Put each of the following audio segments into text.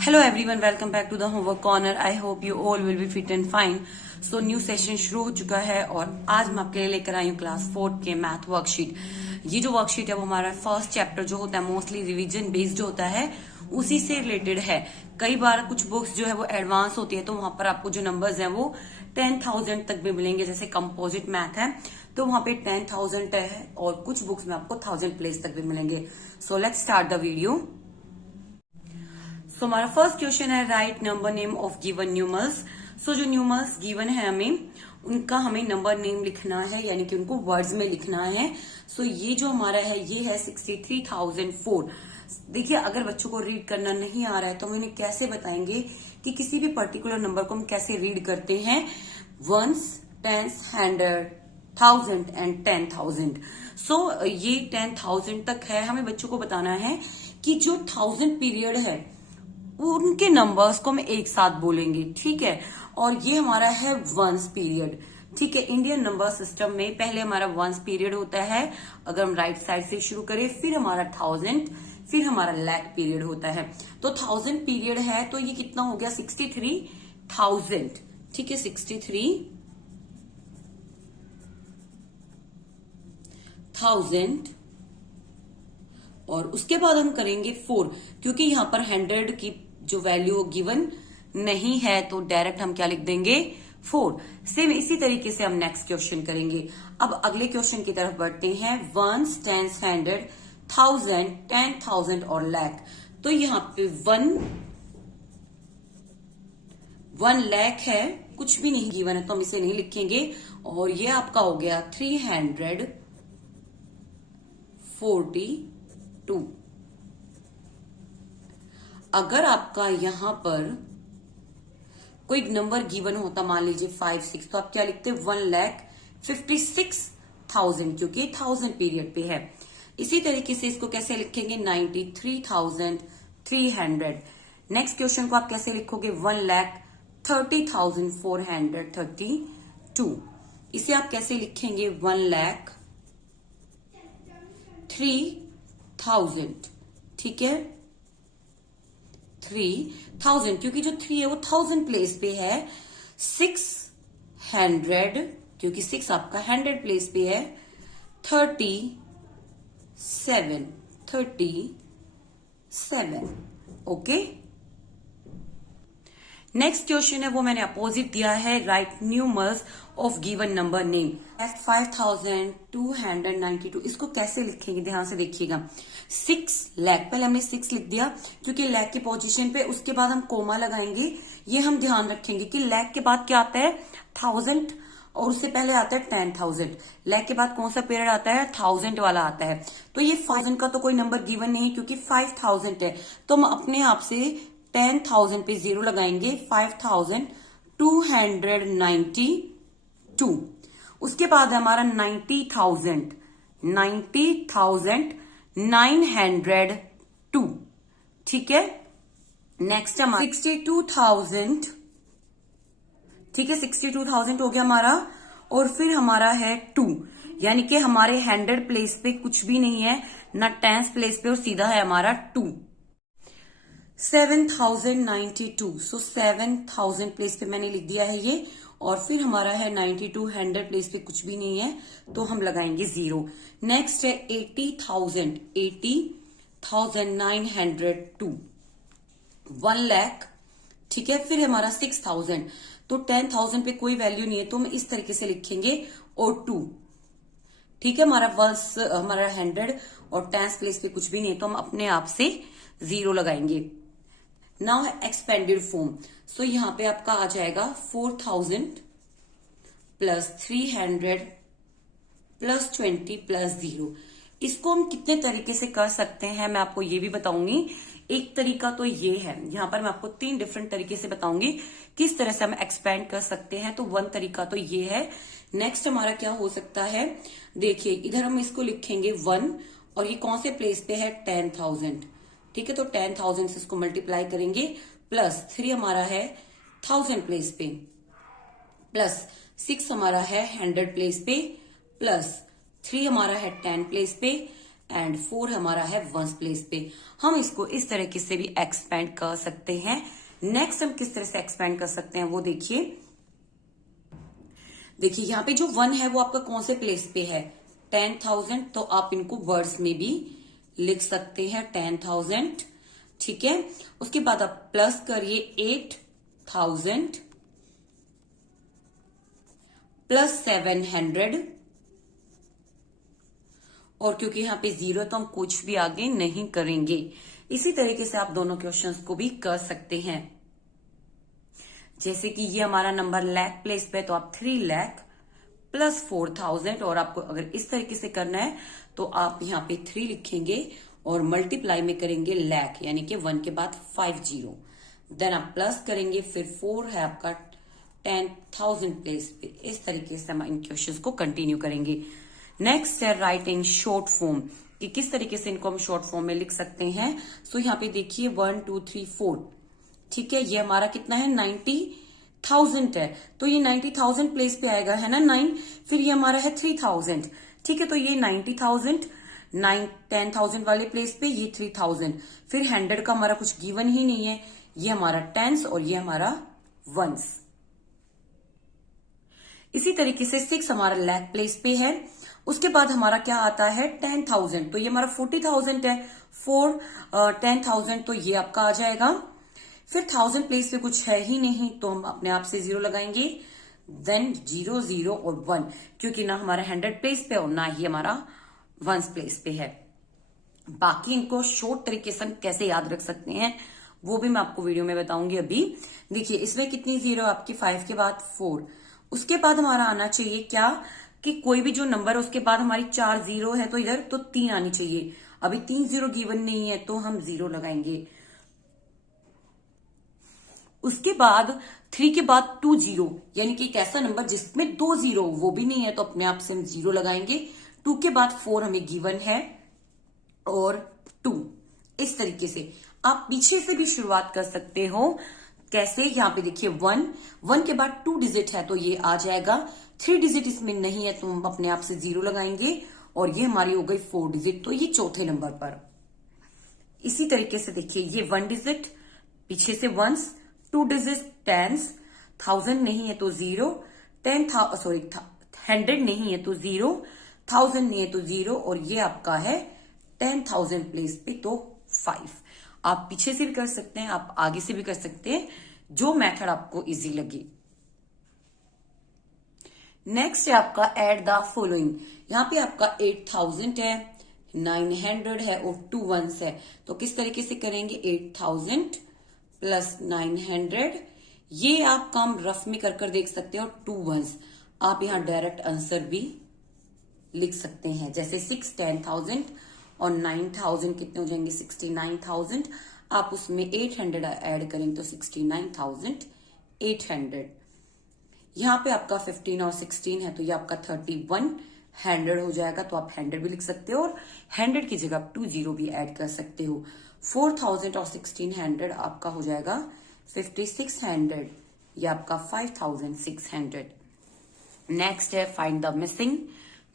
Hello everyone, welcome back to the homework corner. I hope you all will be fit and fine. So new session शुरू हो चुका है और आज मैं आपके लिए लेकर आई हूँ क्लास 4 के मैथ वर्कशीट। ये जो वर्कशीट है वो हमारा फर्स्ट चैप्टर जो होता है मोस्टली रिवीजन बेस्ड होता है, उसी से रिलेटेड है। कई बार कुछ बुक्स जो है वो एडवांस होती है तो वहां पर आपको जो नंबर्स हैं वो 10,000 तक भी मिलेंगे। जैसे कंपोजिट मैथ है तो वहां पे 10,000 है और कुछ बुक्स में आपको 1000 प्लेस तक भी मिलेंगे। So let's start the video. So हमारा फर्स्ट क्वेश्चन है write number name of given numbers. So जो न्यूमर्स गिवन है उनका हमें नंबर नेम लिखना है, यानी कि उनको वर्ड्स में लिखना है। सो ये जो हमारा है ये है 63,004। देखिए अगर बच्चों को रीड करना नहीं आ रहा है तो हम इन्हें कैसे बताएंगे कि किसी भी पर्टिकुलर नंबर को हम कैसे रीड करते हैं। Ones, tens, hundred, 1000 and 10,000। So ये 10,000 तक है। हमें बच्चों को बताना है कि जो 1000 पीरियड है उनके नंबर्स को हम एक साथ बोलेंगे, ठीक है। और ये हमारा है वंस पीरियड, ठीक है। इंडियन नंबर सिस्टम में पहले हमारा वंस पीरियड होता है, अगर हम राइट साइड से शुरू करें, फिर हमारा 1000, फिर हमारा लैक पीरियड होता है। तो 1000 पीरियड है तो ये कितना हो गया 63,000, ठीक है। 63,000 और उसके बाद हम करेंगे 4, क्योंकि यहां पर 100 की जो वैल्यू गिवन नहीं है तो डायरेक्ट हम क्या लिख देंगे 4। सेम इसी तरीके से हम नेक्स्ट क्वेश्चन करेंगे। अब अगले क्वेश्चन की तरफ बढ़ते हैं। वंस, टेंस, 100, 1000, 10,000 और लैक। तो यहाँ पे 1 लैक है, कुछ भी नहीं गिवन है तो हम इसे नहीं लिखेंगे। और ये आपका हो गया 342। अगर आपका यहां पर कोई नंबर गिवन होता, मान लीजिए 5, 6, तो आप क्या लिखते 1,56,000, क्योंकि 1000 पीरियड पे है। इसी तरीके से इसको कैसे लिखेंगे 93,300। नेक्स्ट क्वेश्चन को आप कैसे लिखोगे 1,30,432। इसे आप कैसे लिखेंगे 1,03,000, ठीक है। 3,000, क्योंकि जो 3 है वो 1000 प्लेस पे है। 600, क्योंकि 6 आपका 100 प्लेस पे है। 37, ओके। नेक्स्ट क्वेश्चन है वो मैंने अपोजिट दिया है, right numerals of given number name. 5,292। इसको कैसे लिखेंगे ध्यान से देखिएगा। 6 लैक, पहले हमने 6 लिख दिया क्योंकि लैक की पोजीशन पे, उसके बाद हम कोमा लगाएंगे। ये हम ध्यान रखेंगे कि लैक के बाद क्या आता है 1000 और उससे पहले आता है 10,000। लैक के बाद कौन सा पीरियड आता है 1000 वाला आता है। तो ये 1000 का तो कोई नंबर गिवन नहीं क्योंकि 5000 है, तो हम अपने आप से 10,000 पे 0 लगाएंगे। 5,292। उसके बाद हमारा 90,902, ठीक है। नेक्स्ट हमारा 62,000, ठीक है। 62,000 हो गया हमारा। और फिर हमारा है 2, यानी कि हमारे 100 प्लेस पे कुछ भी नहीं है, ना टेंस प्लेस पे, और सीधा है हमारा 2। 7,092। सो 7,000 प्लेस पे मैंने लिख दिया है ये। और फिर हमारा है 92, 100 प्लेस पे कुछ भी नहीं है तो हम लगाएंगे 0। नेक्स्ट है 80,000, 80,902, 1 लाख, ठीक है। फिर हमारा 6,000, तो 10,000 पे कोई वैल्यू नहीं है तो हम इस तरीके से लिखेंगे और 2, ठीक है। हमारा 100 और 10 प्लेस पे कुछ भी नहीं है तो हम अपने आप से 0 लगाएंगे। नाउ है एक्सपेंडेड फॉर्म। सो यहां पे आपका आ जाएगा 4,000 प्लस 300 प्लस 20 प्लस 0। इसको हम कितने तरीके से कर सकते हैं मैं आपको ये भी बताऊंगी। एक तरीका तो ये है, यहां पर मैं आपको 3 डिफरेंट तरीके से बताऊंगी किस तरह से हम एक्सपेंड कर सकते हैं। तो 1 तरीका तो ये है। नेक्स्ट हमारा क्या हो सकता है, देखिए इधर हम इसको लिखेंगे 1 और ये कौन से प्लेस पे है 10,000, ठीक है। तो 10,000 से इसको मल्टीप्लाई करेंगे, प्लस 3 हमारा है 1000 प्लेस पे, प्लस 6 हमारा है 100 प्लेस पे, प्लस 3 हमारा है 10 प्लेस पे, एंड 4 हमारा है वंस प्लेस पे। हम इसको इस तरीके से भी एक्सपेंड कर सकते हैं। नेक्स्ट हम किस तरह से एक्सपेंड कर सकते हैं वो देखिए यहाँ पे जो 1 है वो आपका कौन से प्लेस पे है, 10,000, तो आप इनको वर्ड्स में भी लिख सकते हैं 10,000, ठीक है। उसके बाद आप प्लस करिए 8,000 प्लस 700, और क्योंकि यहाँ पे 0 तो हम कुछ भी आगे नहीं करेंगे। इसी तरीके से आप दोनों क्वेश्चंस को भी कर सकते हैं। जैसे कि ये हमारा नंबर लाख प्लेस पे, तो आप 3 लाख प्लस 4,000, और आपको अगर इस तरीके से करना है तो आप यहाँ पे 3 लिखेंगे और मल्टीप्लाई में करेंगे लाख, यानी कि 1 के बाद 50, देन आप प्लस करेंगे, फिर 4 है आपका 10,000 प्लेस पे। इस तरीके से हम इन क्वेश्चंस को कंटिन्यू करेंगे। नेक्स्ट है राइट इन शॉर्ट फॉर्म, कि किस तरीके से इनको हम शॉर्ट फॉर्म में लिख सकते हैं। सो यहाँ पे देखिए 1 2 3 4, ठीक है। ये हमारा कितना है, 90,000 है, तो ये 90,000 प्लेस पे आएगा, है ना 9, फिर ये हमारा है 3,000, ठीक है। तो ये 90,000 10,000 वाले प्लेस पे, ये 3,000, फिर 100 का हमारा कुछ गिवन ही नहीं है, ये हमारा टेंस और ये हमारा वंस। इसी तरीके से 6 हमारा लाख प्लेस पे है। उसके बाद हमारा क्या आता है 10,000, तो ये हमारा 40,000 है, 10,000, तो ये आपका आ जाएगा। फिर 1000 प्लेस पे कुछ है ही नहीं, तो हम अपने आप से 0 लगाएंगे, देन 0 0 और 1, क्योंकि ना हमारा 100 प्लेस पे और ना ही हमारा वंस प्लेस पे है। बाकी इनको शॉर्ट तरीके से हम कैसे याद रख सकते हैं वो भी मैं आपको वीडियो में बताऊंगी। अभी देखिए इसमें कितनी 0 आपकी, 5 के बाद 4, उसके बाद हमारा आना चाहिए क्या, कि कोई भी जो नंबर है उसके बाद हमारी 4 0 है, तो इधर तो 3 आनी चाहिए। अभी 3 0 गिवन नहीं है, तो हम 0 लगाएंगे। उसके बाद 3 के बाद 2 0, यानी कि एक ऐसा नंबर जिसमें 2 0 वो भी नहीं है, तो अपने आप से हम 0 लगाएंगे। 2 के बाद 4 हमें गिवन है और 2। इस तरीके से आप पीछे से भी शुरुआत कर सकते हो। कैसे, यहाँ पे देखिए 1 के बाद 2 डिजिट है, तो ये आ जाएगा। 3 डिजिट इसमें नहीं है, तो हम अपने आप से 0 लगाएंगे, और ये हमारी हो गई 4 डिजिट, तो ये चौथे नंबर पर। इसी तरीके से देखिए ये 1 डिजिट, पीछे से वंस, 2 डिजिट टेंस, 1000 नहीं है तो 0, 100 नहीं है तो 0, 1000 नहीं है तो 0, और ये आपका है 10,000 प्लेस पे, तो 5। आप पीछे से भी कर सकते हैं, आप आगे से भी कर सकते हैं, जो मेथड आपको इजी लगे। नेक्स्ट है आपका एड द फॉलोइंग। यहाँ पे आपका 8,000 है, 900 है और 2 वंस है, तो किस तरीके से करेंगे, 8,000 प्लस 900, ये आप काम रफ में कर देख सकते हैं, और 2 वंस आप यहाँ डायरेक्ट आंसर भी लिख सकते हैं। जैसे 6 10,000 और 9,000 कितने हो जाएंगे, 69,000। आप उसमें 800 ऐड करेंगे तो 69,800। यहाँ पे आपका 15 और 16 है, तो ये आपका 3100 हो जाएगा, तो आप 100 भी लिख सकते हो, और 100 की जगह आप 2 0 भी ऐड कर सकते हो। 4,000 और 1600 आपका हो जाएगा 5,600, ये आपका 5,600। नेक्स्ट है फाइंड द मिसिंग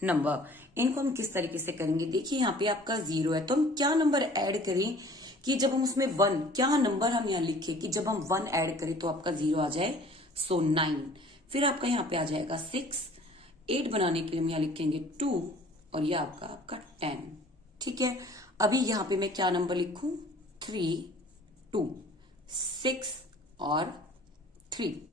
नंबर। इनको हम किस तरीके से करेंगे, देखिए यहाँ पे आपका 0 है, तो हम क्या नंबर ऐड करें कि जब हम उसमें 1, क्या नंबर हम यहाँ लिखें कि जब हम 1 ऐड करें तो आपका 0 आ जाए, सो 9। फिर आपका यहाँ पे आ जाएगा 6, 8 बनाने के लिए हम यहाँ लिखेंगे 2, और ये आपका 10, ठीक है। अभी यहाँ पे मैं क्या नंबर लिखूं, 3 2 6 और 3।